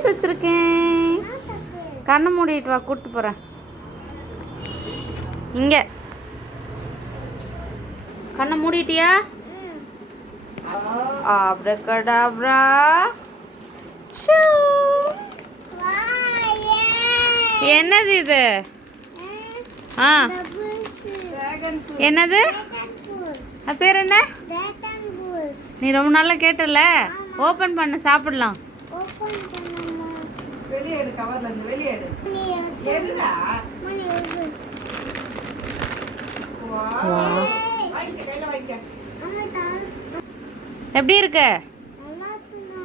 Surprise வச்சிருக்கேன். கண்ணை மூடிட்டு வா கூட்டு போறேன். இங்க. கண்ணை மூடிட்டியா? ஆப்ரகடாப்ரா. என்னது இது? ஆ. என்னது? பேர் என்ன? நீ ரொம்ப நாளா கேட்டல. ஓபன் பண்ண சாப்பிடலாம். வெளியே எடு கவர்ல இருந்து வெளியே எடு எடுடா எப்படி இருக்கு?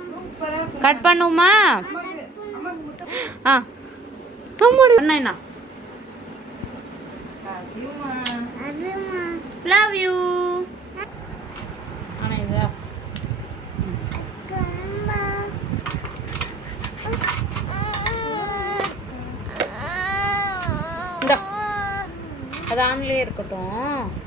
சூப்பரா கட் பண்ணுமா? ஆ. என்ன லவ் யூ ஆனால் இதா அது ஆன்லேயே இருக்கட்டும்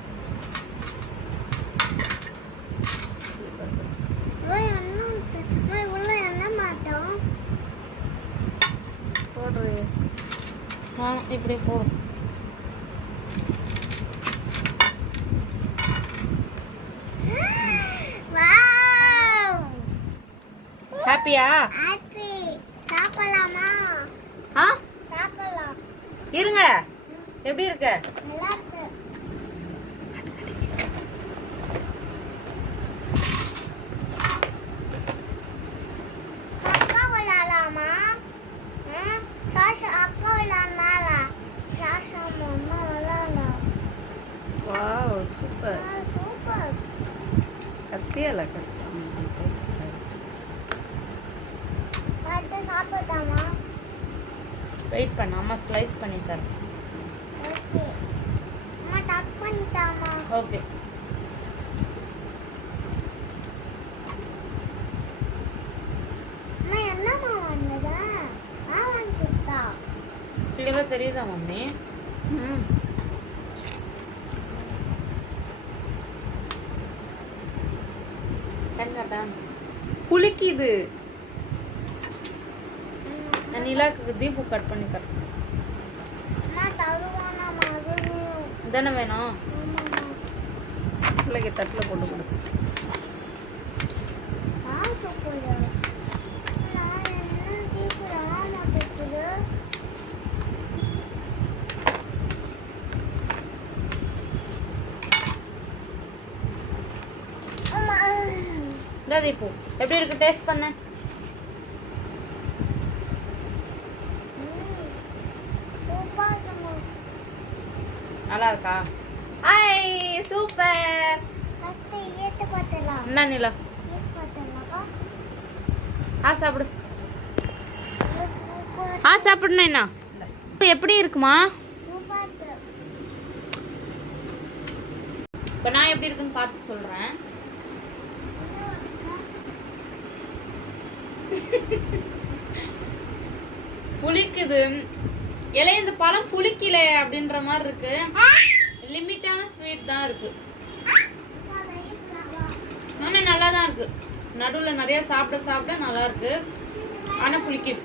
இப்படி போடு ஹாப்பியா? சாப்பிடலாமா? ஆ? சாப்பிடலாம். இருங்க. எப்படி இருக்கு? சூப்பர். கத்தியல பார்த்து சாப்பிட்டாமா வெயிட் பண்ண அம்மா ஸ்லைஸ் பண்ணி தரேன் ஓகே அம்மா டக் பண்ணிட்டாமா ஓகே. அம்மா என்னம்மா வந்தது? ஆ வந்துட்டா கிளியராக தெரியுதா மம்மி? ம். குளிக்குது. நான் நிலாக்கு தீபு கட் பண்ணி தரேன். தானே வேணும்? பிள்ளைக்கு தட்டில் போட்டு கொடு. தீபு எப்படி இருக்கு? டேஸ்ட் பண்ண. நல்லா இருக்கா? ஐ சூப்பர் என்ன நிலா? ஆ சாப்பிடு. ஆ சாப்பிடணும் என்ன எப்படி இருக்குமா? இப்போ நான் எப்படி இருக்குன்னு பார்த்து சொல்கிறேன் புளிக்குது. இலை இந்த பழம் புளிக்கல அப்படின்ற மாதிரி இருக்கு. லிமிட்டான ஸ்வீட் தான் இருக்கு. ஆனால் நல்லா தான் இருக்கு. நடுவில் நிறைய சாப்பிட சாப்பிட நல்லா இருக்கு. ஆனால் புளிக்குது.